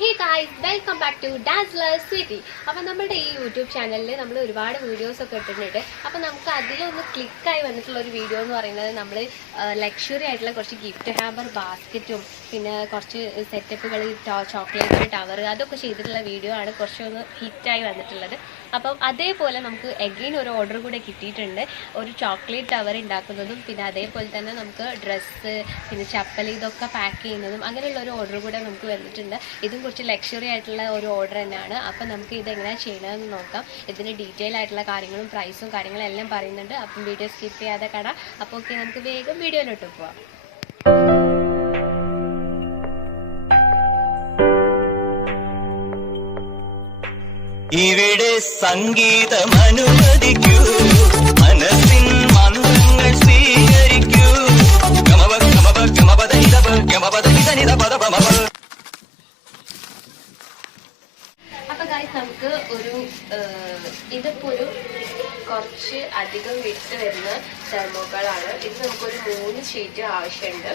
Hey guys, welcome back to Dazzler City. അപ്പോൾ നമ്മുടെ ഈ യൂട്യൂബ് ചാനലിൽ നമ്മൾ ഒരുപാട് വീഡിയോസ് ഒക്കെ ഇട്ടിട്ടുണ്ട്. അപ്പോൾ നമുക്ക് അതിലൊന്ന് ക്ലിക്കായി വന്നിട്ടുള്ള ഒരു വീഡിയോ എന്ന് പറയുന്നത് നമ്മൾ ലക്ഷറി ആയിട്ടുള്ള കുറച്ച് ഗിഫ്റ്റ് ഹാമ്പർ ബാസ്ക്കറ്റും പിന്നെ കുറച്ച് സെറ്റപ്പുകൾ ചോക്ലേറ്റ് ടവർ അതൊക്കെ ചെയ്തിട്ടുള്ള വീഡിയോ ആണ് കുറച്ചൊന്ന് ഹിറ്റായി വന്നിട്ടുള്ളത്. അപ്പം അതേപോലെ നമുക്ക് എഗെയിൻ ഒരു ഓർഡർ കൂടെ കിട്ടിയിട്ടുണ്ട്. ഒരു ചോക്ലേറ്റ് ടവർ ഉണ്ടാക്കുന്നതും പിന്നെ അതേപോലെ തന്നെ നമുക്ക് ഡ്രസ്സ് പിന്നെ ചപ്പൽ ഇതൊക്കെ പാക്ക് ചെയ്യുന്നതും അങ്ങനെയുള്ള ഒരു ഓർഡർ കൂടെ നമുക്ക് വന്നിട്ടുണ്ട്. ഇതും കുറച്ച് ലക്ഷറി ആയിട്ടുള്ള ഒരു ഓർഡർ തന്നെയാണ്. അപ്പം നമുക്ക് ഇതെങ്ങനെയാണ് ചെയ്യണമെന്ന് നോക്കാം. ഇതിന് ഡീറ്റെയിൽ ആയിട്ടുള്ള കാര്യങ്ങളും പ്രൈസും കാര്യങ്ങളും എല്ലാം പറയുന്നുണ്ട്. അപ്പം വീഡിയോ സ്കിപ്പ് ചെയ്യാതെ കാണാം. അപ്പോൾ ഓക്കെ, നമുക്ക് വേഗം വീഡിയോയിലോട്ട് പോവാം. ഇവിടെ സംഗീതം അനുവദിക്കൂ, മനസ്സിൻ മന്ത്രങ്ങൾ സ്വീകരിക്കൂ. അപ്പൊ ഗൈസ്, നമുക്ക് ഒരു ഇതിപ്പോ ഒരു കുറച്ച് അധികം വിട്ട് വരുന്ന തെർമോകളാണ്. ഇത് നമുക്കൊരു 3 ഷീറ്റ് ആവശ്യമുണ്ട്.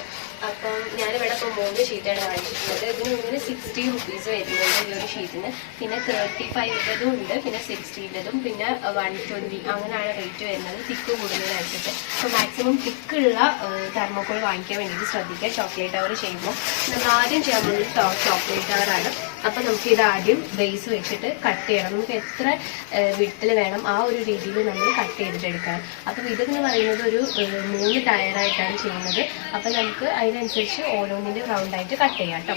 അപ്പം ഞാനിവിടെ ഇപ്പോൾ 3 ഷീറ്റാണ് വാങ്ങിച്ചിട്ടുള്ളത്. ഇതിന് ഇങ്ങനെ 60 റുപ്പീസ് വരുന്നുണ്ട് ഈ ഒരു ഷീറ്റിന്. പിന്നെ 35 ഉണ്ട്, പിന്നെ 60 പിന്നെ 120 അങ്ങനെയാണ് റേറ്റ് വരുന്നത് തിക്ക് കൂടുന്നതിനനുസരിച്ച്. അപ്പോൾ മാക്സിമം തിക്കുള്ള തെർമോക്കോൾ വാങ്ങിക്കാൻ വേണ്ടിയിട്ട് ശ്രദ്ധിക്കുക. ചോക്ലേറ്റ് ടവർ ചെയ്യുമ്പോൾ നമ്മൾ ആദ്യം ചെയ്യാൻ പോകുന്നത് ചോക്ലേറ്റ് ടവറാണ്. അപ്പം നമുക്ക് ഇത് ആദ്യം ബേസ് വെച്ചിട്ട് കട്ട് ചെയ്യണം. നമുക്ക് എത്ര വിട്ടിൽ വേണം ആ ഒരു രീതിയിൽ നമ്മൾ കട്ട് ചെയ്തിട്ടെടുക്കണം. അപ്പം ഇതെന്ന് പറയുന്നത് ഒരു 3 ടയറായിട്ടാണ് ചെയ്യുന്നത്. അപ്പം നമുക്ക് അതിനനുസരിച്ച് ഓരോന്നിൻ്റെ റൗണ്ടായിട്ട് കട്ട് ചെയ്യാം കേട്ടോ.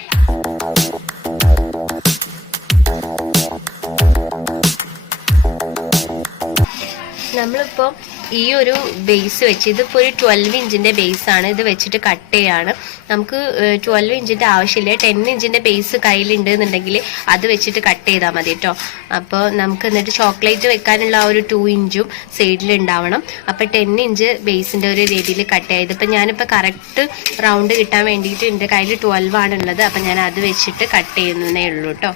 നമ്മളിപ്പോൾ ഈ ഒരു ബേസ് വെച്ച് ഇതിപ്പോൾ ഒരു 12 ഇഞ്ചിൻ്റെ ബേസാണ്. ഇത് വെച്ചിട്ട് കട്ട് ചെയ്യാണ്. നമുക്ക് 12 ഇഞ്ചിൻ്റെ ആവശ്യമില്ല. 10 ഇഞ്ചിൻ്റെ ബേസ് കയ്യിലുണ്ട് എന്നുണ്ടെങ്കിൽ അത് വെച്ചിട്ട് കട്ട് ചെയ്താൽ മതി കേട്ടോ. അപ്പോൾ നമുക്ക് എന്നിട്ട് ചോക്ലേറ്റ് വെക്കാനുള്ള ആ ഒരു 2 ഇഞ്ചും സൈഡിൽ ഉണ്ടാവണം. അപ്പോൾ 10 ഇഞ്ച് ബേസിൻ്റെ ഒരു രീതിയിൽ കട്ട് ചെയ്ത് ഇപ്പം ഞാനിപ്പോൾ കറക്റ്റ് റൗണ്ട് കിട്ടാൻ വേണ്ടിയിട്ട് എൻ്റെ കയ്യിൽ 12 ആണുള്ളത്. അപ്പം ഞാൻ അത് വെച്ചിട്ട് കട്ട് ചെയ്യുന്നതേ ഉള്ളൂ കേട്ടോ.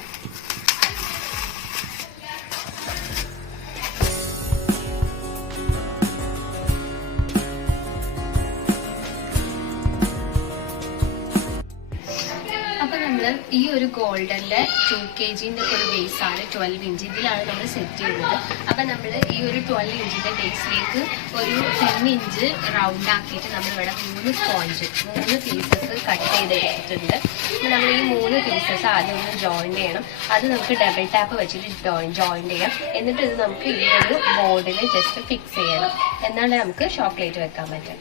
ഈ ഒരു ഗോൾഡന്റെ 2 kg ഒരു ബേസ് ആണ് 12 ഇഞ്ച്. ഇതിലാണ് നമ്മൾ സെറ്റ് ചെയ്യുന്നത്. അപ്പം നമ്മൾ ഈ ഒരു 12 ഇഞ്ചിന്റെ ബേസിലേക്ക് ഒരു 10 ഇഞ്ച് റൗണ്ട് ആക്കിയിട്ട് നമ്മൾ ഇവിടെ 3 സ്പോഞ്ച് 3 പീസസ് കട്ട് ചെയ്ത് എടുത്തിട്ടുണ്ട്. നമ്മൾ ഈ 3 പീസസ് ആദ്യം ഒന്ന് ജോയിൻ ചെയ്യണം. അത് നമുക്ക് ഡബിൾ ടാപ്പ് വെച്ചിട്ട് ജോയിൻ ചെയ്യാം. എന്നിട്ട് ഇത് നമുക്ക് ഈ ഒരു ബോർഡിൽ ജസ്റ്റ് ഫിക്സ് ചെയ്യണം. എന്നാലേ നമുക്ക് ചോക്ലേറ്റ് വെക്കാൻ പറ്റും.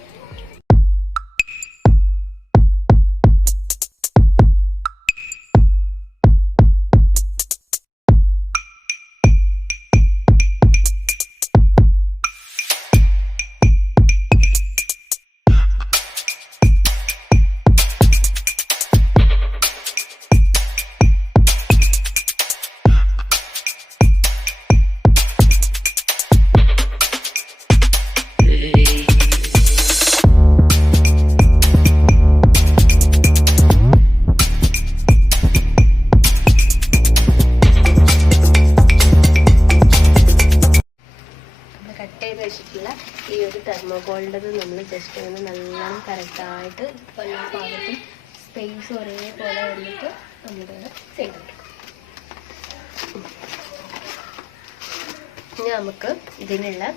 വെച്ചിട്ടുള്ള ഈ ഒരു തെർമോകോളിൻ്റെത് നമ്മൾ ജസ്റ്റ് ഒന്ന് നല്ലോണം കറക്റ്റായിട്ട് എല്ലാ ഭാഗത്തും സ്പേസ് ഒരേപോലെ വന്നിട്ട് നമ്മളിവിടെ ചെയ്തിട്ടുണ്ട്. ഇനി നമുക്ക് ഇതിനുള്ള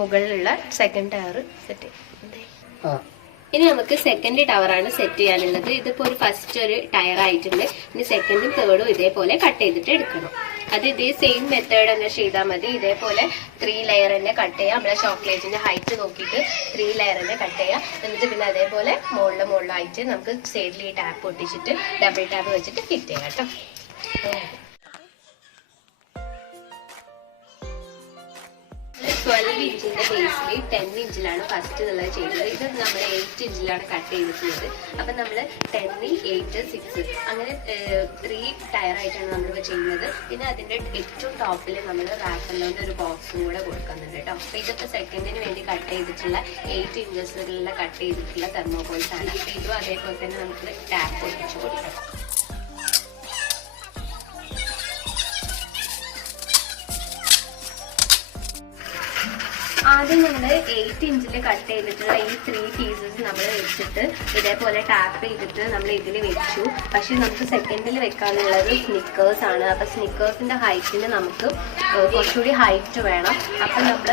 മുകളിലുള്ള സെക്കൻഡ് ടയർ സെറ്റ് ചെയ്യാം. ഇനി നമുക്ക് സെക്കൻഡ് ടവറാണ് സെറ്റ് ചെയ്യാനുള്ളത്. ഇതിപ്പോൾ ഒരു ഫസ്റ്റ് ഒരു ടയർ ആയിട്ടുണ്ട്. ഇനി സെക്കൻഡും തേർഡും ഇതേപോലെ കട്ട് ചെയ്തിട്ട് എടുക്കണം. അത് ഇതേ സെയിം മെത്തേഡ് തന്നെ ചെയ്താൽ മതി. ഇതേപോലെ 3 ലെയർ തന്നെ കട്ട് ചെയ്യാം. നമ്മുടെ ചോക്ലേറ്റിന്റെ ഹൈറ്റ് നോക്കിയിട്ട് 3 ലെയർ തന്നെ കട്ട് ചെയ്യാം. എന്നിട്ട് പിന്നെ അതേപോലെ മുകളിലായിട്ട് നമുക്ക് സൈഡിൽ ഈ ടാപ്പ് ഒട്ടിച്ചിട്ട് ഡബിൾ ടാപ്പ് വെച്ചിട്ട് ഫിറ്റ് ചെയ്യാം കേട്ടോ. 12 ഇഞ്ചിന്റെ ബേസിൽ 10 ഇഞ്ചിലാണ് ഫസ്റ്റ് എന്നുള്ളത് ചെയ്യുന്നത്. ഇത് നമ്മൾ 8 ഇഞ്ചിലാണ് കട്ട് ചെയ്തിട്ടുള്ളത്. അപ്പം നമ്മൾ 10, 8, 6 അങ്ങനെ 3 ടയറായിട്ടാണ് നമ്മളിപ്പോൾ ചെയ്യുന്നത്. പിന്നെ അതിൻ്റെ ഏറ്റവും ടോപ്പിൽ നമ്മൾ റാപ്പറിൻ്റെ ഒരു ബോക്സും കൂടെ കൊടുക്കുന്നുണ്ട് കേട്ടോ. അപ്പോൾ ഇതിപ്പോൾ സെക്കൻഡിന് വേണ്ടി കട്ട് ചെയ്തിട്ടുള്ള 8 ഇഞ്ചസിലുള്ള കട്ട് ചെയ്തിട്ടുള്ള തെർമോകോൾസ് ആണ്. അപ്പോൾ ഇതും അതേപോലെ തന്നെ നമുക്ക് ടാപ്പ് ഒട്ടിച്ച് കൊടുക്കണം. ആദ്യം നമ്മൾ 8 ഇഞ്ചിൽ കട്ട് ചെയ്തിട്ടുള്ള ഈ 3 പീസസ് നമ്മൾ വെച്ചിട്ട് ഇതേപോലെ ടാപ്പ് ചെയ്തിട്ട് നമ്മൾ ഇതിൽ വെച്ചു. പക്ഷെ നമുക്ക് സെക്കൻഡിൽ വെക്കാനുള്ളത് സ്നിക്കേഴ്സ് ആണ്. അപ്പൊ സ്നിക്കേഴ്സിന്റെ ഹൈറ്റിന് നമുക്ക് കുറച്ചുകൂടി ഹൈറ്റ് വേണം. അപ്പൊ നമ്മൾ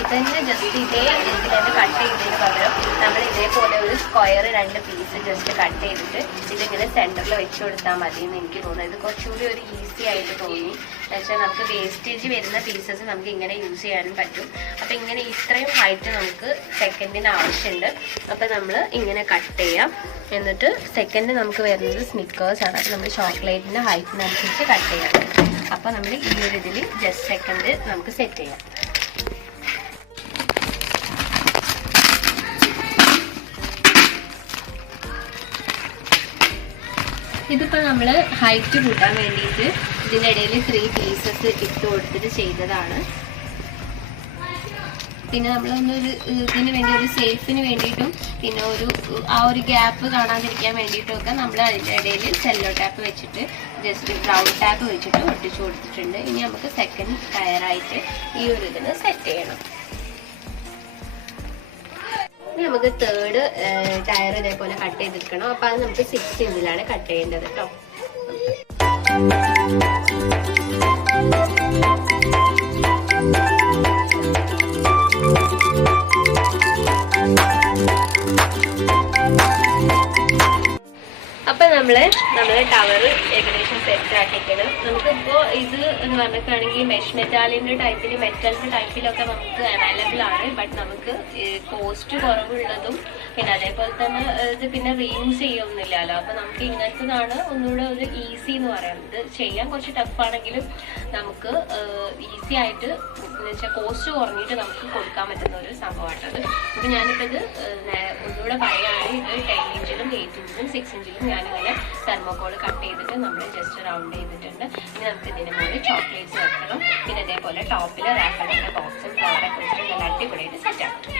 ഇതന്നെ ജസ്റ്റ് ഇതേ ഇതിൽ തന്നെ കട്ട് ചെയ്തതിന് പകരം നമ്മൾ ഇതേപോലെ ഒരു സ്ക്വയർ 2 പീസ് ജസ്റ്റ് കട്ട് ചെയ്തിട്ട് ഇതിങ്ങനെ സെന്ററിൽ വെച്ച് കൊടുത്താൽ മതി എന്ന് എനിക്ക് തോന്നുന്നത്. ഇത് കുറച്ചുകൂടി ഒരു ഈസി ആയിട്ട് തോന്നി. എന്നുവെച്ചാൽ നമുക്ക് വേസ്റ്റേജ് വരുന്ന പീസസ് നമുക്ക് ഇങ്ങനെ യൂസ് ചെയ്യാനും പറ്റും. അപ്പൊ ഇങ്ങനെ ഇത്രയും ഹൈറ്റ് നമുക്ക് സെക്കൻഡിന് ആവശ്യമുണ്ട്. അപ്പൊ നമ്മൾ ഇങ്ങനെ കട്ട് ചെയ്യാം. എന്നിട്ട് സെക്കൻഡ് നമുക്ക് വരുന്നത് സ്നിക്കേഴ്സ് ആണ്. അപ്പൊ നമ്മൾ ചോക്ലേറ്റിന്റെ ഹൈറ്റിനനുസരിച്ച് കട്ട് ചെയ്യാം. അപ്പൊ നമ്മൾ ഈ ഒരു ഇതിൽ ജസ്റ്റ് സെക്കൻഡ് നമുക്ക് സെറ്റ് ചെയ്യാം. ഇതിപ്പോൾ നമ്മൾ ഹൈറ്റ് കൂട്ടാൻ വേണ്ടിയിട്ട് ഇതിൻ്റെ ഇടയിൽ 3 പീസസ് ഇട്ട് കൊടുത്തിട്ട് ചെയ്തതാണ്. പിന്നെ നമ്മളൊന്നൊരു ഇതിന് വേണ്ടി ഒരു സേഫിന് വേണ്ടിയിട്ടും പിന്നെ ആ ഒരു ഗ്യാപ്പ് കാണാതിരിക്കാൻ വേണ്ടിയിട്ടും ഒക്കെ നമ്മൾ അതിൻ്റെ ഇടയിൽ സെല്ലോ ടാപ്പ് വെച്ചിട്ട് ജസ്റ്റ് ബ്രൗൺ ടാപ്പ് വെച്ചിട്ട് ഒട്ടിച്ചു കൊടുത്തിട്ടുണ്ട്. ഇനി നമുക്ക് സെക്കൻഡ് ടയറായിട്ട് ഈ ഒരു ഇതിന് സെറ്റ് ചെയ്യണം. നമുക്ക് തേർഡ് ടയർ ഇതേപോലെ കട്ട് ചെയ്തെടുക്കണം. അപ്പൊ അത് നമുക്ക് 6 ഇഞ്ചിലാണ് കട്ട് ചെയ്യേണ്ടത് കേട്ടോ. അപ്പൊ നമ്മള് ടവർ ഏകദേശം സെറ്റ് ആക്കിക്കണം. നമുക്കിപ്പോ ഇത് എന്ന് പറഞ്ഞിട്ടാണെങ്കിൽ മെഷ് മെറ്റാലിന്റെ ടൈപ്പിൽ മെറ്റലിന്റെ ടൈപ്പിലൊക്കെ നമുക്ക് അവൈലബിൾ ആണ്. ബട്ട് നമുക്ക് കോസ്റ്റ് കുറവുള്ളതും പിന്നെ അതേപോലെ തന്നെ ഇത് പിന്നെ റീയൂസ് ചെയ്യൊന്നുമില്ലല്ലോ. അപ്പൊ നമുക്ക് ഇങ്ങനത്തതാണ് ഒന്നുകൂടെ ഒരു ഈസി എന്ന് പറയുന്നത്. ചെയ്യാൻ കുറച്ച് ടഫാണെങ്കിലും നമുക്ക് ഈസി ആയിട്ട് എന്നുവെച്ചാൽ കോസ്റ്റ് കുറഞ്ഞിട്ട് നമുക്ക് കൊടുക്കാൻ പറ്റുന്ന ഒരു സംഭവമായിട്ടത്. അപ്പൊ ഞാനിപ്പോ ഇത് ഒന്നുകൂടെ പറയുകയാണെങ്കിൽ ഇത് 10 ഇഞ്ചിലും 8 ഇഞ്ചിലും 6 ഇഞ്ചിലും ഞാനിങ്ങനെ തെർമോക്കോൾ കട്ട് ചെയ്തിട്ട് നമ്മൾ ജസ്റ്റ് റൗണ്ട് ചെയ്തിട്ടുണ്ട്. ഇനി നമുക്ക് ഇതിന് മുകളിൽ ചോക്ലേറ്റ്സ് വെക്കണം. പിന്നെ ഇതേപോലെ ടോപ്പിൽ റാപ്പറിന്റെ ബോക്സും ഫ്ലവറൊക്കെ വെച്ചിട്ട് നല്ല അടിപൊളിയായിട്ട് സെറ്റ് ആക്കും.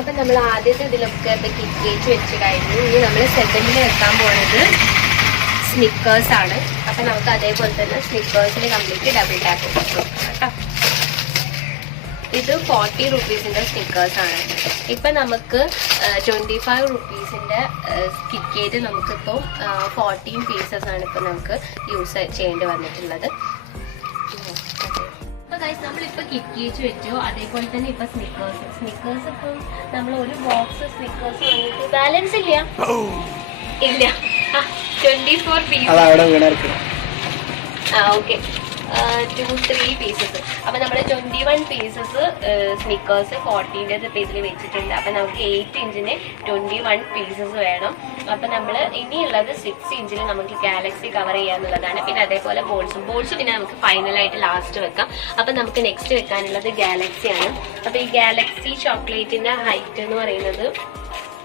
അപ്പൊ നമ്മൾ ആദ്യത്തെ ഇതിലൊക്കെ കിക്കേറ്റ് വെച്ച് കഴിഞ്ഞു. ഇനി നമ്മൾ സെക്കൻഡിൽ വെക്കാൻ പോകുന്നത് സ്നിക്കേഴ്സ് ആണ്. അപ്പൊ നമുക്ക് അതേപോലെ തന്നെ സ്നിക്കേഴ്സിന് കംപ്ലീറ്റ് ഡബിൾ ടാപ്പ് കൊടുക്കും കേട്ടോ. ഇത് 40 റുപ്പീസിന്റെ സ്നിക്കേഴ്സ് ആണ്. ഇപ്പൊ നമുക്ക് 25 റുപ്പീസിന്റെ കിക്കേറ്റ് നമുക്കിപ്പോൾ 14 പീസസ് ആണ് ഇപ്പൊ നമുക്ക് യൂസ് ചെയ്യേണ്ടി വന്നിട്ടുള്ളത്. നമ്മളിപ്പോ കിക്കേറ്റ് വെച്ചു. അതേപോലെ തന്നെ ഇപ്പൊ സ്നിക്കേഴ്സ് ഇപ്പം നമ്മൾ ഒരു ബോക്സ് സ്നിക്കേഴ്സ് വന്നിട്ട് ബാലൻസ് ഇല്ല 24 പീസ്. Okay 2-3 pieces. അപ്പൊ നമ്മള് 21 പീസസ് സ്നിക്കേഴ്സ് 40ന്റെ ഇതിൽ വെച്ചിട്ടുണ്ട്. അപ്പൊ നമുക്ക് 8 ഇഞ്ചിന് 21 പീസസ് വേണം. അപ്പൊ നമ്മള് ഇനിയുള്ളത് 6 ഇഞ്ചിൽ നമുക്ക് ഗാലക്സി കവർ ചെയ്യാന്നുള്ളതാണ്. പിന്നെ അതേപോലെ ബോൾസ് പിന്നെ നമുക്ക് ഫൈനലായിട്ട് ലാസ്റ്റ് വെക്കാം. അപ്പൊ നമുക്ക് നെക്സ്റ്റ് വെക്കാനുള്ളത് ഗാലക്സിയാണ്. അപ്പൊ ഈ ഗാലക്സി ചോക്ലേറ്റിന്റെ ഹൈറ്റ് എന്ന് പറയുന്നത്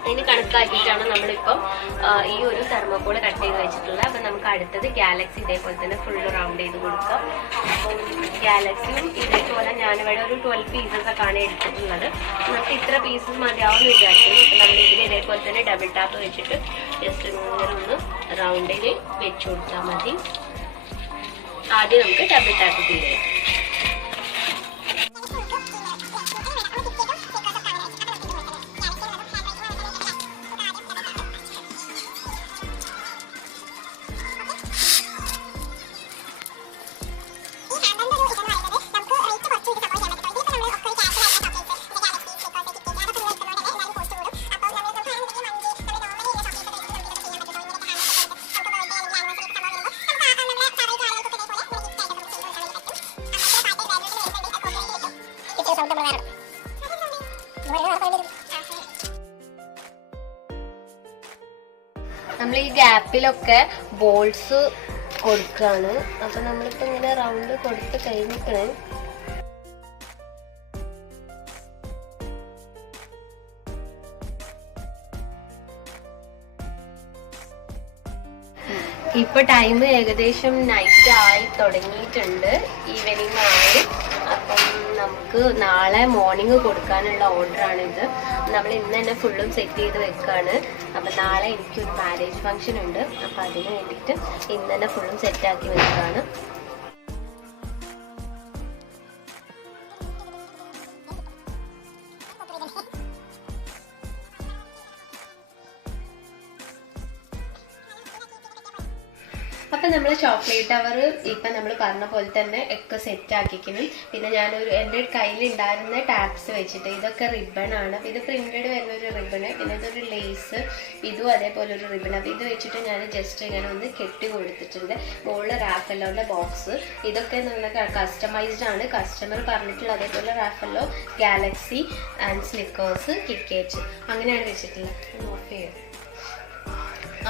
അതിന് കണക്കാക്കിയിട്ടാണ് നമ്മളിപ്പം ഈ ഒരു തെർമോക്കോൾ കട്ട് ചെയ്ത് വെച്ചിട്ടുള്ളത്. അപ്പം നമുക്ക് അടുത്തത് ഗാലക്സി ഇതേപോലെ തന്നെ ഫുള്ള് റൗണ്ട് ചെയ്ത് കൊടുക്കാം. അപ്പം ഗാലക്സിയും ഇതേപോലെ ഞാനിവിടെ ഒരു 12 പീസസ് ഒക്കെ ആണ് എടുത്തിട്ടുള്ളത്. നമുക്ക് ഇത്ര പീസസ് മതിയാവുമെന്ന് വിചാരിക്കുന്നു. അപ്പം നമ്മൾ ഇതിൽ ഇതേപോലെ തന്നെ ഡബിൾ ടാപ്പ് വെച്ചിട്ട് ജസ്റ്റ് ഇങ്ങനെ ഒന്ന് റൗണ്ടിൽ വെച്ച് കൊടുത്താൽ മതി. ആദ്യം നമുക്ക് ഡബിൾ ടാപ്പ് ചെയ്യാം. നമ്മൾ ഈ ഗ്യാപ്പിലൊക്കെ ബോൾസ് കൊടുക്കാണ്. അപ്പൊ നമ്മളിപ്പോ ഇങ്ങനെ റൗണ്ട് കൊടുത്ത് കഴിഞ്ഞിട്ട് ഇപ്പൊ ടൈം ഏകദേശം നൈറ്റ് ആയി തുടങ്ങിയിട്ടുണ്ട്, ഈവനിങ് ആയി. അപ്പം നമുക്ക് നാളെ മോർണിംഗ് കൊടുക്കാനുള്ള ഓർഡറാണിത്. നമ്മൾ ഇന്ന് തന്നെ ഫുള്ളും സെറ്റ് ചെയ്ത് വെക്കുകയാണ്. അപ്പം നാളെ എനിക്കൊരു മാരേജ് ഫംഗ്ഷൻ ഉണ്ട്, അപ്പം അതിന് വേണ്ടിയിട്ട് ഇന്ന് തന്നെ ഫുള്ളും സെറ്റാക്കി വെക്കുകയാണ്. അപ്പം നമ്മൾ ചോക്ലേറ്റ് ടവർ ഇപ്പം നമ്മൾ പറഞ്ഞ പോലെ തന്നെ ഒക്കെ സെറ്റ് ആക്കിക്കണം. പിന്നെ ഞാനൊരു എൻ്റെ കയ്യിലുണ്ടായിരുന്ന ടാപ്സ് വെച്ചിട്ട്, ഇതൊക്കെ റിബണാണ്. അപ്പം ഇത് പ്രിന്റഡ് വരുന്ന ഒരു റിബണ്, പിന്നെ ഇതൊരു ലേസ്, ഇതും അതേപോലെ ഒരു റിബൺ. അപ്പം ഇത് വെച്ചിട്ട് ഞാൻ ജസ്റ്റ് ഇങ്ങനെ ഒന്ന് കെട്ടി കൊടുത്തിട്ടുണ്ട്. മുകളിൽ റാഫലോന്റെ ബോക്സ്, ഇതൊക്കെ നമ്മുടെ കസ്റ്റമൈസ്ഡ് ആണ്. കസ്റ്റമർ പറഞ്ഞിട്ടുള്ള അതേപോലെ റാഫലോ, ഗാലക്സി ആൻഡ് സ്ലിക്കേഴ്സ്, കിറ്റ്കാറ്റ് അങ്ങനെയാണ് വെച്ചിട്ടുള്ളത്. ഓഫ് ചെയ്യാം.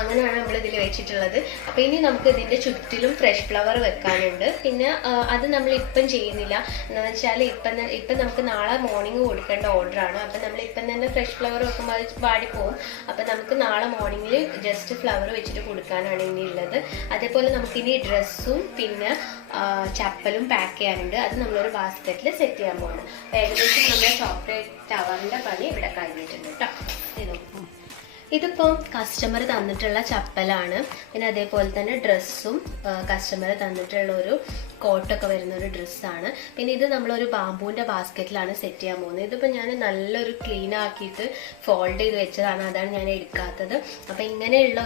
അങ്ങനെയാണ് നമ്മൾ ഇതിൽ വെച്ചിട്ടുള്ളത്. അപ്പം ഇനി നമുക്ക് ഇതിൻ്റെ ചുറ്റിലും ഫ്രഷ് ഫ്ലവർ വെക്കാനുണ്ട്. പിന്നെ അത് നമ്മൾ ഇപ്പം ചെയ്യുന്നില്ല, എന്താണെന്ന് വെച്ചാൽ ഇപ്പം നമുക്ക് നാളെ മോർണിംഗ് കൊടുക്കേണ്ട ഓർഡറാണ്. അപ്പം നമ്മൾ ഇപ്പം തന്നെ ഫ്രഷ് ഫ്ലവർ വെക്കുമ്പോൾ അത് വാടിപ്പോവും. അപ്പം നമുക്ക് നാളെ മോർണിംഗിൽ ജസ്റ്റ് ഫ്ലവർ വെച്ചിട്ട് കൊടുക്കാനാണ് ഇനി ഉള്ളത്. അതേപോലെ നമുക്കിനി ഡ്രസ്സും പിന്നെ ചപ്പലും പാക്ക് ചെയ്യാനുണ്ട്. അത് നമ്മളൊരു ബാസ്ക്കറ്റിൽ സെറ്റ് ചെയ്യാൻ പോകണം. ഏകദേശം നമ്മുടെ ചോക്ലേറ്റ് ടവറിൻ്റെ പണി ഇവിടെ കഴിഞ്ഞിട്ടുണ്ട് കേട്ടോ. ഇതിപ്പോൾ കസ്റ്റമർ തന്നിട്ടുള്ള ചപ്പലാണ്. പിന്നെ അതേപോലെ തന്നെ ഡ്രസ്സും കസ്റ്റമർ തന്നിട്ടുള്ള ഒരു കോട്ടൊക്കെ വരുന്ന ഒരു ഡ്രസ്സാണ്. പിന്നെ ഇത് നമ്മളൊരു ബാമ്പൂൻ്റെ ബാസ്ക്കറ്റിലാണ് സെറ്റ് ചെയ്യാൻ പോകുന്നത്. ഇതിപ്പോൾ ഞാൻ നല്ലൊരു ക്ലീൻ ആക്കിയിട്ട് ഫോൾഡ് ചെയ്ത് വെച്ചതാണ്, അതാണ് ഞാൻ എടുക്കാത്തത്. അപ്പം ഇങ്ങനെയുള്ള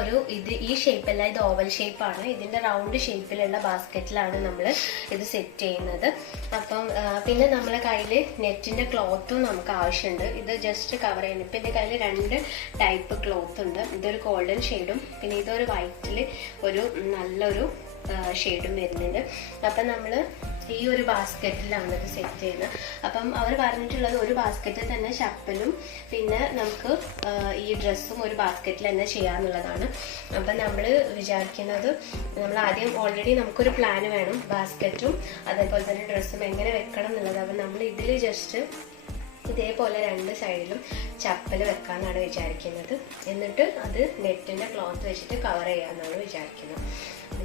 ഈ ഷേപ്പല്ല, ഇത് ഓവൽ ഷേപ്പാണ്. ഇതിൻ്റെ റൗണ്ട് ഷേപ്പിലുള്ള ബാസ്ക്കറ്റിലാണ് നമ്മൾ ഇത് സെറ്റ് ചെയ്യുന്നത്. അപ്പം പിന്നെ നമ്മളെ കയ്യിൽ നെറ്റിൻ്റെ ക്ലോത്തും നമുക്ക് ആവശ്യമുണ്ട്. ഇത് ജസ്റ്റ് കവർ ചെയ്യണം. ഇപ്പം എൻ്റെ കയ്യിൽ 2 ടൈപ്പ് ക്ലോത്ത് ഉണ്ട്. ഇതൊരു ഗോൾഡൻ ഷെയ്ഡും പിന്നെ ഇതൊരു വൈറ്റിൽ ഒരു നല്ലൊരു ഷെയ്ഡും വരുന്നുണ്ട്. അപ്പം നമ്മൾ ഈ ഒരു ബാസ്ക്കറ്റിലാണ് ഇത് സെറ്റ് ചെയ്യുന്നത്. അപ്പം അവർ പറഞ്ഞിട്ടുള്ളത് ഒരു ബാസ്ക്കറ്റിൽ തന്നെ ചപ്പലും പിന്നെ നമുക്ക് ഈ ഡ്രസ്സും ഒരു ബാസ്ക്കറ്റിൽ തന്നെ ചെയ്യാന്നുള്ളതാണ്. അപ്പം നമ്മൾ വിചാരിക്കുന്നത്, നമ്മൾ ആദ്യം ഓൾറെഡി നമുക്കൊരു പ്ലാൻ വേണം, ബാസ്ക്കറ്റും അതേപോലെ തന്നെ ഡ്രസ്സും എങ്ങനെ വെക്കണം എന്നുള്ളത്. അപ്പം നമ്മൾ ഇതിൽ ജസ്റ്റ് ഇതേപോലെ 2 സൈഡിലും ചപ്പൽ വെക്കാനാണ് വിചാരിക്കുന്നത്. എന്നിട്ട് അത് നെറ്റിൻ്റെ ക്ലോത്ത് വെച്ചിട്ട് കവർ ചെയ്യാമെന്നാണ് വിചാരിക്കുന്നത്.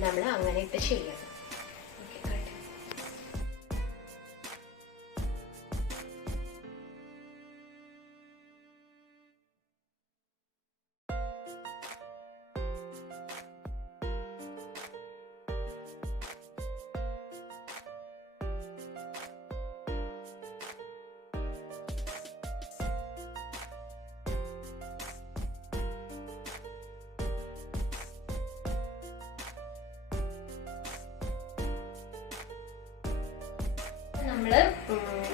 നമ്മൾ അങ്ങനെ ഇപ്പം ചെയ്യാം.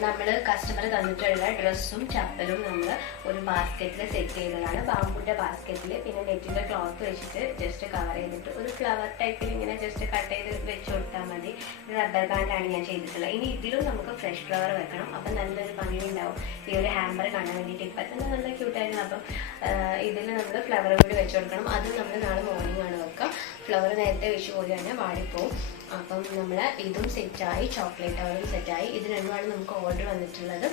നമ്മൾ കസ്റ്റമർ തന്നിട്ടുള്ള ഡ്രസ്സും ചപ്പലും നമ്മൾ ഒരു ബാസ്ക്കറ്റിൽ സെറ്റ് ചെയ്തതാണ്, ബാമ്പൂൻ്റെ ബാസ്ക്കറ്റിൽ. പിന്നെ നെറ്റിൻ്റെ ക്ലോത്ത് വെച്ചിട്ട് ജസ്റ്റ് കവർ ചെയ്തിട്ട് ഒരു ഫ്ലവർ ടൈപ്പിൽ ഇങ്ങനെ ജസ്റ്റ് കട്ട് ചെയ്ത് വെച്ച് കൊടുത്താൽ മതി. റബ്ബർ ബാൻഡാണ് ഞാൻ ചെയ്തിട്ടുള്ളത്. ഇനി ഇതിലും നമുക്ക് ഫ്രഷ് ഫ്ലവർ വെക്കണം. അപ്പം നല്ലൊരു ഭംഗിയുണ്ടാവും. ഈ ഒരു ഹാമ്പർ കാണാൻ വേണ്ടിയിട്ട് ഇപ്പം തന്നെ നല്ല ക്യൂട്ടായിരുന്നു. അപ്പം ഇതിൽ നമ്മൾ ഫ്ലവർ കൂടി വെച്ച് കൊടുക്കണം. അത് നമ്മൾ നാളെ മോർണിംഗ് ആണ് വെക്കുക. ഫ്ലവർ നേരത്തെ വെച്ച് പോയി തന്നെ വാടിപ്പോവും. അപ്പം നമ്മൾ ഇതും സെറ്റായി, ചോക്ലേറ്റ് ടവറും സെറ്റായി. ഇത് രണ്ടുമാണ് നമുക്ക് ഓർഡർ വന്നിട്ടുള്ളത്.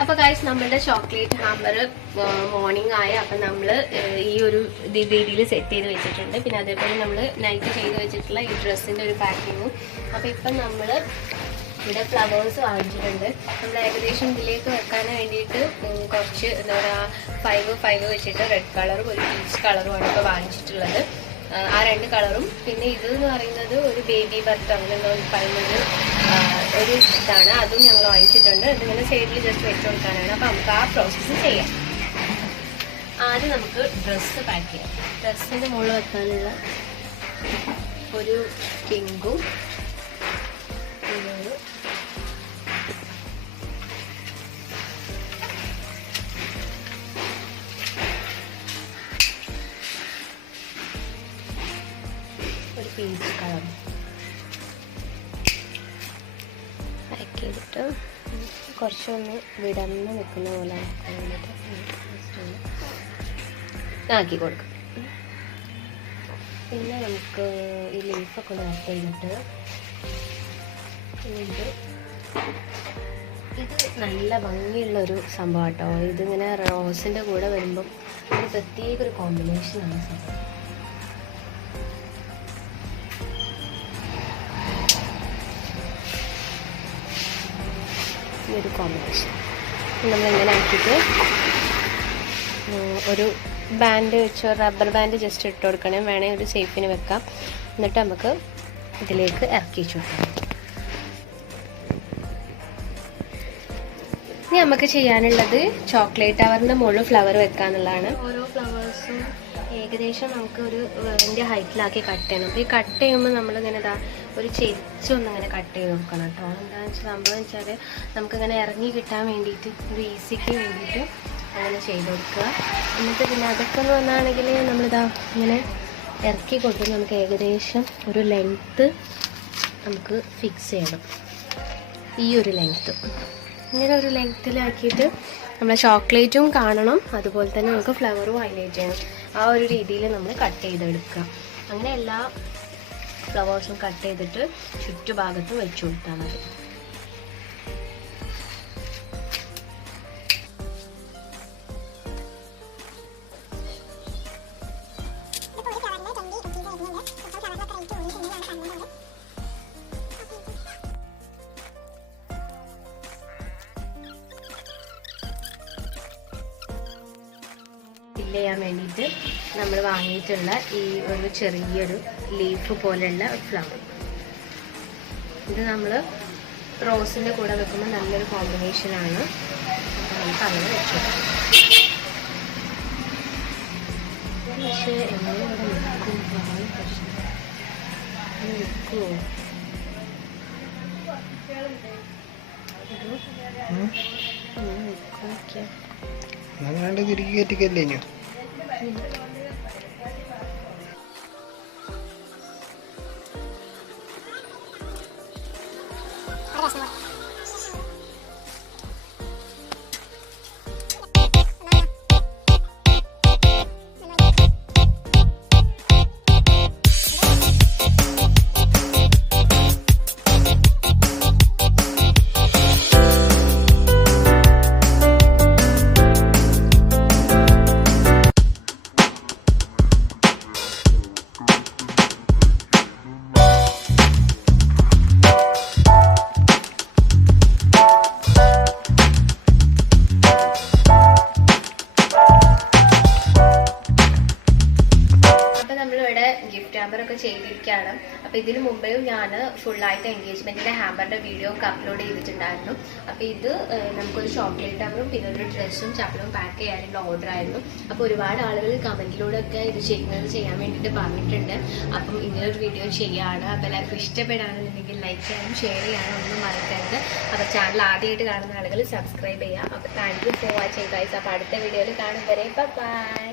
അപ്പോൾ ഗൈസ്, നമ്മളുടെ ചോക്ലേറ്റ് ഹാമ്പർ മോർണിംഗ് ആയി. അപ്പം നമ്മൾ ഈ ഒരു രീതിയിൽ സെറ്റ് ചെയ്ത് വെച്ചിട്ടുണ്ട്. പിന്നെ അതേപോലെ നമ്മൾ നൈറ്റ് ചെയ്ത് വെച്ചിട്ടുള്ള ഈ ഡ്രസ്സിൻ്റെ ഒരു പാക്കിങ്ങും. അപ്പോൾ ഇപ്പം നമ്മൾ ഇവിടെ ഫ്ലവേഴ്സ് വാങ്ങിച്ചിട്ടുണ്ട്. നമ്മൾ ഏകദേശം ഇതിലേക്ക് വെക്കാൻ വേണ്ടിയിട്ട് കുറച്ച് എന്താ പറയുക 5 വെച്ചിട്ട് റെഡ് കളറും ഒരു പീച്ച് കളറുമാണ് ഇപ്പോൾ വാങ്ങിച്ചിട്ടുള്ളത്. ആ 2 കളറും. പിന്നെ ഇത് എന്ന് പറയുന്നത് ഒരു ബേബി ബർത്ത് അങ്ങനെ പറയുന്നത് ഒരു ഇതാണ്, അതും ഞങ്ങൾ വാങ്ങിച്ചിട്ടുണ്ട്. ഇതിങ്ങനെ സൈഡിൽ ജസ്റ്റ് വെച്ച് കൊടുക്കാനാണ്. അപ്പോൾ നമുക്ക് ആ പ്രോസസ്സ് ചെയ്യാം. ആദ്യം നമുക്ക് ഡ്രസ്സ് പാക്ക് ചെയ്യാം. ഡ്രസ്സിൻ്റെ മുകളിൽ വെക്കാനുള്ള ഒരു പിങ്കും ഒരു പീച്ച് കളറും പാക്ക് ചെയ്തിട്ട് കുറച്ചൊന്ന് വിടർന്ന് നിൽക്കുന്ന പോലെ ആക്കാൻ വേണ്ടിയിട്ട് ആക്കി കൊടുക്കും. പിന്നെ നമുക്ക് ഈ ലീഫൊക്കെ ഒന്ന് കട്ട് ചെയ്തിട്ട് ഇത് നല്ല ഭംഗിയുള്ളൊരു സംഭവം കേട്ടോ. ഇതിങ്ങനെ റോസിൻ്റെ കൂടെ വരുമ്പം ഒരു പ്രത്യേക ഒരു കോമ്പിനേഷനാണ് സംഭവം. ഈ ഒരു കോമ്പിനേഷൻ. നമ്മളിങ്ങനെ ആക്കിയിട്ട് ഒരു ബാൻഡ് വെച്ചോ, റബ്ബർ ബാൻഡ് ജസ്റ്റ് ഇട്ട് കൊടുക്കണം, വേണമെങ്കിൽ ഒരു സേഫിന് വെക്കാം. എന്നിട്ട് നമുക്ക് ഇതിലേക്ക് ഇറക്കി വെച്ച് കൊടുക്കാം. ഇനി നമുക്ക് ചെയ്യാനുള്ളത് ചോക്ലേറ്റ് ടവറിൻ്റെ മുകളിൽ ഫ്ലവർ വെക്കാന്നുള്ളതാണ്. ഓരോ ഫ്ലവേഴ്സും ഏകദേശം നമുക്ക് ഒരു വലിയ ഹൈറ്റിലാക്കി കട്ട് ചെയ്യണം. അപ്പോൾ ഈ കട്ട് ചെയ്യുമ്പോൾ നമ്മളിങ്ങനെ ഒരു ചെരിച്ചൊന്നിങ്ങനെ കട്ട് ചെയ്ത് നോക്കണം കേട്ടോ. എന്താണെന്ന് വെച്ചാൽ സംഭവം വെച്ചാൽ നമുക്കിങ്ങനെ ഇറങ്ങി കിട്ടാൻ വേണ്ടിയിട്ട്, ഒരു ഈസിക്ക് വേണ്ടിയിട്ട് അങ്ങനെ ചെയ്ത് കൊടുക്കുക. എന്നിട്ട് പിന്നെ അതൊക്കെ എന്ന് പറഞ്ഞാണെങ്കിൽ ഇങ്ങനെ ഇറക്കി കൊടുത്ത് നമുക്ക് ഏകദേശം ഒരു ലെങ്ത്ത് നമുക്ക് ഫിക്സ് ചെയ്യണം. ഈ ഒരു ലെങ്ത്ത് ഇങ്ങനെ ഒരു ലെങ്ത്തിലാക്കിയിട്ട് നമ്മളെ ചോക്ലേറ്റും കാണണം, അതുപോലെ തന്നെ നമുക്ക് ഫ്ലവറും ഹൈലൈറ്റ് ചെയ്യണം. ആ ഒരു രീതിയിൽ നമ്മൾ കട്ട് ചെയ്തെടുക്കുക. അങ്ങനെ എല്ലാ ഫ്ലവേഴ്സും കട്ട് ചെയ്തിട്ട് ചുറ്റുഭാഗത്തും വെച്ച് കൊടുത്താൽ മതി. ഫില്ല് ചെയ്യാൻ വേണ്ടിയിട്ട് നമ്മൾ വാങ്ങിയിട്ടുള്ള ഈ ഒരു ചെറിയൊരു ലീഫ് പോലെയുള്ള ഫ്ലവർ, ഇത് നമ്മൾ റോസിൻ്റെ കൂടെ വെക്കുമ്പോൾ നല്ലൊരു കോമ്പിനേഷനാണ്. അപ്പോൾ നമുക്ക് അങ്ങനെ വെച്ചു. പക്ഷേ എങ്ങനെ ഇവിടെ നിൽക്കും, നിൽക്കുമോ? അങ്ങാണ്ട് തിരികെ കയറ്റിക്കല്ലേ? ഗിഫ്റ്റ് ഹാമ്പറൊക്കെ ചെയ്തിരിക്കുകയാണ്. അപ്പോൾ ഇതിന് മുമ്പേയും ഞാൻ ഫുള്ളായിട്ട് എൻഗേജ്മെൻറ്റിൻ്റെ ഹാമ്പറിൻ്റെ വീഡിയോ ഒക്കെ അപ്ലോഡ് ചെയ്തിട്ടുണ്ടായിരുന്നു. അപ്പോൾ ഇത് നമുക്കൊരു ചോക്ലേറ്റ് ഹാമ്പറും പിന്നെ ഒരു ഡ്രസ്സും ചപ്പലും പാക്ക് ചെയ്യാനുള്ള ഓർഡർ ആയിരുന്നു. അപ്പോൾ ഒരുപാട് ആളുകൾ കമൻറ്റിലൂടെ ഒക്കെ ഇത് ചെയ്യാൻ വേണ്ടിയിട്ട് പറഞ്ഞിട്ടുണ്ട്. അപ്പം ഇങ്ങനൊരു വീഡിയോ ചെയ്യുകയാണ്. അപ്പോൾ എല്ലാവർക്കും ഇഷ്ടപ്പെടുകയാണെന്നുണ്ടെങ്കിൽ ലൈക്ക് ചെയ്യാനും ഷെയർ ചെയ്യാനും ഒന്നും മറക്കരുത്. അപ്പോൾ ചാനൽ ആദ്യമായിട്ട് കാണുന്ന ആളുകൾ സബ്സ്ക്രൈബ് ചെയ്യുക. അപ്പോൾ thank you for watching guys. അപ്പോൾ അടുത്ത വീഡിയോയിൽ കാണും വരെ ബൈ.